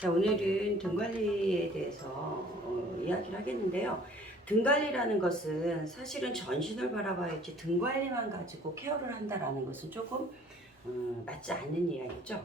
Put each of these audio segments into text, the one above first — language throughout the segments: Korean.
자, 오늘은 등 관리에 대해서 이야기를 하겠는데요. 등 관리라는 것은 사실은 전신을 바라봐야지 등 관리만 가지고 케어를 한다라는 것은 조금 맞지 않는 이야기죠.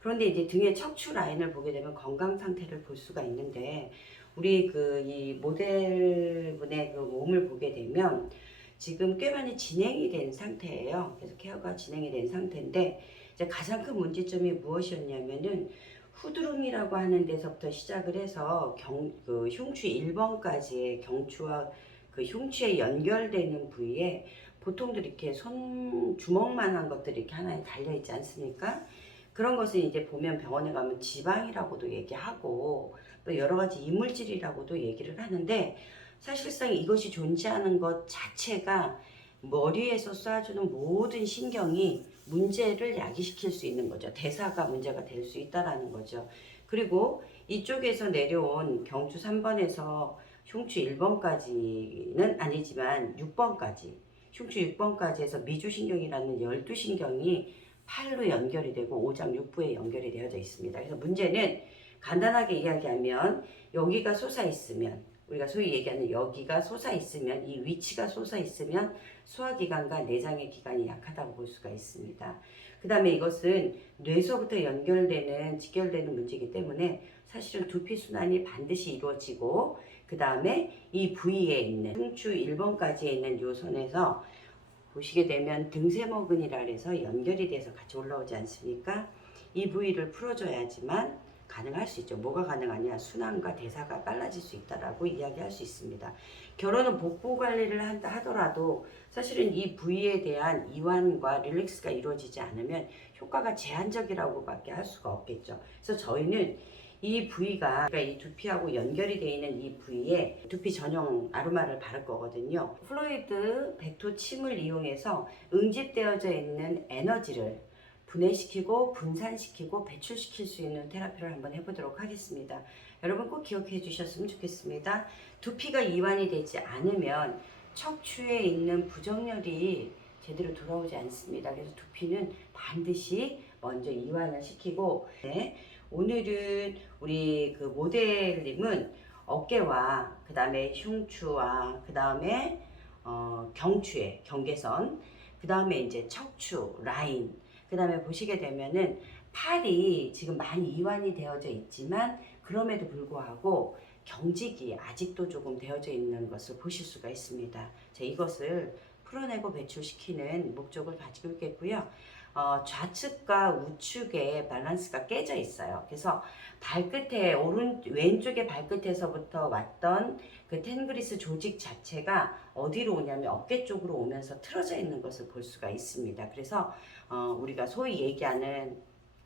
그런데 이제 등의 척추 라인을 보게 되면 건강 상태를 볼 수가 있는데, 우리 이 모델분의 그 몸을 보게 되면 지금 꽤 많이 진행이 된 상태예요. 그래서 케어가 진행이 된 상태인데, 이제 가장 큰 문제점이 무엇이었냐면은 후두름이라고 하는 데서부터 시작을 해서 흉추 1번까지의 경추와 그 흉추에 연결되는 부위에 보통들 이렇게 주먹만한 것들이 이렇게 하나에 달려있지 않습니까? 그런 것을 이제 보면 병원에 가면 지방이라고도 얘기하고 또 여러 가지 이물질이라고도 얘기를 하는데, 사실상 이것이 존재하는 것 자체가 머리에서 쏴주는 모든 신경이 문제를 야기시킬 수 있는 거죠. 대사가 문제가 될 수 있다라는 거죠. 그리고 이쪽에서 내려온 경추 3번에서 흉추 1번까지는 아니지만 6번까지, 흉추 6번까지 해서 미주신경이라는 12신경이 팔로 연결이 되고 오장 육부에 연결이 되어져 있습니다. 그래서 문제는 간단하게 이야기하면 여기가 솟아 있으면, 우리가 소위 얘기하는 여기가 솟아 있으면, 이 위치가 솟아 있으면 소화기관과 내장의 기관이 약하다고 볼 수가 있습니다. 그 다음에 이것은 뇌서부터 직결되는 문제이기 때문에 사실은 두피순환이 반드시 이루어지고, 그 다음에 이 부위에 있는 흉추 1번까지에 있는 요 선에서 보시게 되면 등세모근이라 해서 연결이 돼서 같이 올라오지 않습니까? 이 부위를 풀어줘야지만 가능할 수 있죠. 뭐가 가능하냐? 순환과 대사가 빨라질 수 있다라고 이야기할 수 있습니다. 결혼은 복부 관리를 하더라도 사실은 이 부위에 대한 이완과 릴렉스가 이루어지지 않으면 효과가 제한적이라고밖에 할 수가 없겠죠. 그래서 저희는 이 부위가, 그러니까 이 두피하고 연결이 되어 있는 이 부위에 두피 전용 아로마를 바를 거거든요. 플로이드 백토침을 이용해서 응집되어져 있는 에너지를 분해시키고 분산시키고 배출시킬 수 있는 테라피를 한번 해보도록 하겠습니다. 여러분 꼭 기억해 주셨으면 좋겠습니다. 두피가 이완이 되지 않으면 척추에 있는 부정열이 제대로 돌아오지 않습니다. 그래서 두피는 반드시 먼저 이완을 시키고, 오늘은 우리 그 모델님은 어깨와 그 다음에 흉추와 그 다음에 경추의 경계선, 그 다음에 이제 척추 라인, 그 다음에 보시게 되면은 팔이 지금 많이 이완이 되어져 있지만 그럼에도 불구하고 경직이 아직도 조금 되어져 있는 것을 보실 수가 있습니다. 자, 이것을 풀어내고 배출시키는 목적을 가지고 있겠고요. 좌측과 우측의 밸런스가 깨져 있어요. 그래서 발끝에 왼쪽의 발끝에서부터 왔던 그 텐그리스 조직 자체가 어디로 오냐면 어깨 쪽으로 오면서 틀어져 있는 것을 볼 수가 있습니다. 그래서 우리가 소위 얘기하는,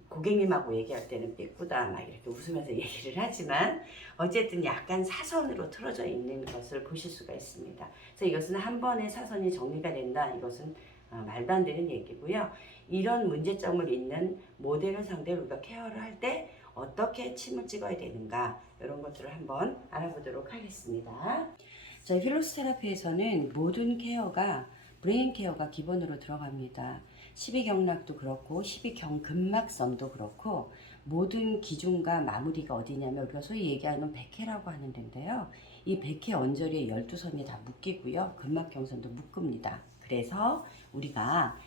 고객님하고 얘기할 때는 삐꾸다 막 이렇게 웃으면서 얘기를 하지만 어쨌든 약간 사선으로 틀어져 있는 것을 보실 수가 있습니다. 그래서 이것은 한 번에 사선이 정리가 된다, 이것은 말도 안 되는 얘기고요. 이런 문제점을 있는 모델을 상대로 우리가 케어를 할 때 어떻게 침을 찍어야 되는가, 이런 것들을 한번 알아보도록 하겠습니다. 저희 필로스 테라피에서는 모든 케어가 브레인 케어가 기본으로 들어갑니다. 12경락도 그렇고 12경근막선도 그렇고 모든 기준과 마무리가 어디냐면 우리가 소위 얘기하는 백회라고 하는 데인데요. 이 백회 언저리에 12선이 다 묶이고요. 근막경선도 묶습니다. 그래서 우리가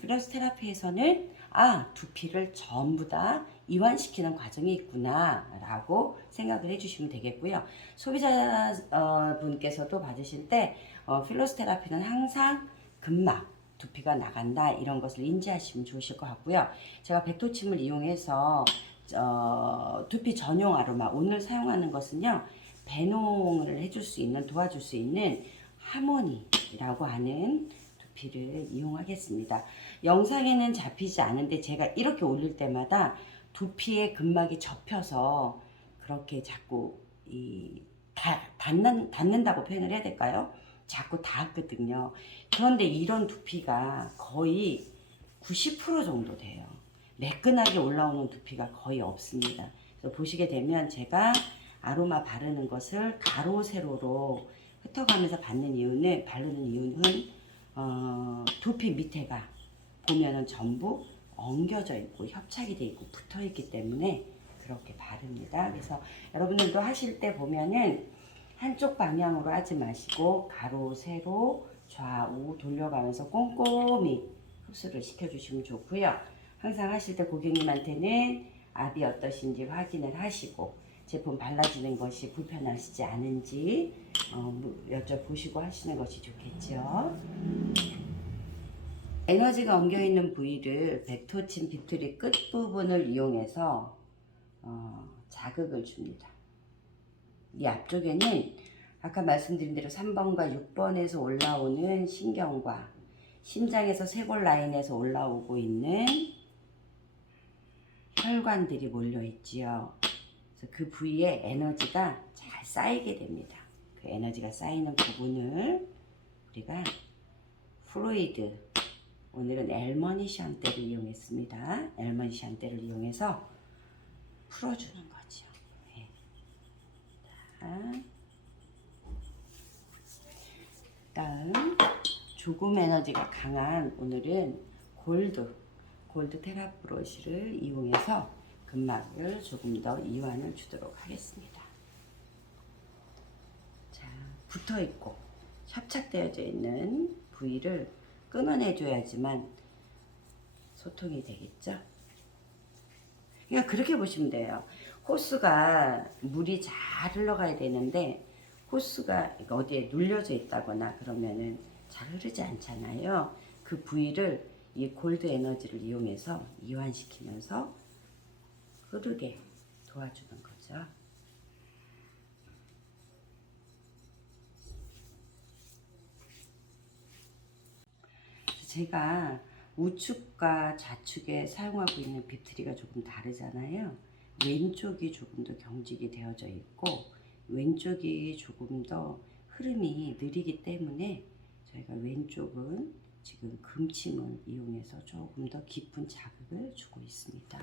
필로스 테라피에서는 두피를 전부 다 이완시키는 과정이 있구나 라고 생각을 해주시면 되겠고요. 소비자분께서도 받으실 때 필로스 테라피는 항상 근막, 두피가 나간다, 이런 것을 인지하시면 좋으실 것 같고요. 제가 백토침을 이용해서 두피 전용 아로마, 오늘 사용하는 것은요, 배농을 해줄 수 있는, 도와줄 수 있는 하모니라고 하는 두피를 이용하겠습니다. 영상에는 잡히지 않은데 제가 이렇게 올릴 때마다 두피의 근막이 접혀서 그렇게 자꾸 닿는다고 표현을 해야 될까요? 자꾸 닿거든요. 그런데 이런 두피가 거의 90% 정도 돼요. 매끈하게 올라오는 두피가 거의 없습니다. 그래서 보시게 되면 제가 아로마 바르는 것을 가로 세로로 흩어가면서 바르는 이유는 두피 밑에가 보면은 전부 엉겨져 있고 협착이 돼 있고 붙어 있기 때문에 그렇게 바릅니다. 그래서 여러분들도 하실 때 보면은 한쪽 방향으로 하지 마시고 가로, 세로, 좌우 돌려가면서 꼼꼼히 흡수를 시켜주시면 좋고요. 항상 하실 때 고객님한테는 압이 어떠신지 확인을 하시고 제품 발라지는 것이 불편하시지 않은지 여쭤보시고 하시는 것이 좋겠죠. 에너지가 엉겨있는 부위를 백토친 빗틀이 끝부분을 이용해서 자극을 줍니다. 이 앞쪽에는 아까 말씀드린 대로 3번과 6번에서 올라오는 신경과 심장에서 쇄골 라인에서 올라오고 있는 혈관들이 몰려 있지요. 그래서 그 부위에 에너지가 잘 쌓이게 됩니다. 그 에너지가 쌓이는 부분을 우리가 프로이드, 오늘은 엘머니션대를 이용했습니다. 엘머니션대를 이용해서 풀어주는 거죠. 네. 다음 조금 에너지가 강한 오늘은 골드 테라 브러쉬를 이용해서 근막을 조금 더 이완을 주도록 하겠습니다. 자, 붙어 있고 협착되어져 있는 부위를 끊어내줘야지만 소통이 되겠죠. 그러니까 그렇게 보시면 돼요. 호스가 물이 잘 흘러가야 되는데 호스가 어디에 눌려져 있다거나 그러면은 잘 흐르지 않잖아요. 그 부위를 이 골드 에너지를 이용해서 이완시키면서 흐르게 도와주는 거죠. 제가 우측과 좌측에 사용하고 있는 빗트리가 조금 다르잖아요. 왼쪽이 조금 더 경직이 되어져 있고 왼쪽이 조금 더 흐름이 느리기 때문에 저희가 왼쪽은 지금 금침을 이용해서 조금 더 깊은 자극을 주고 있습니다.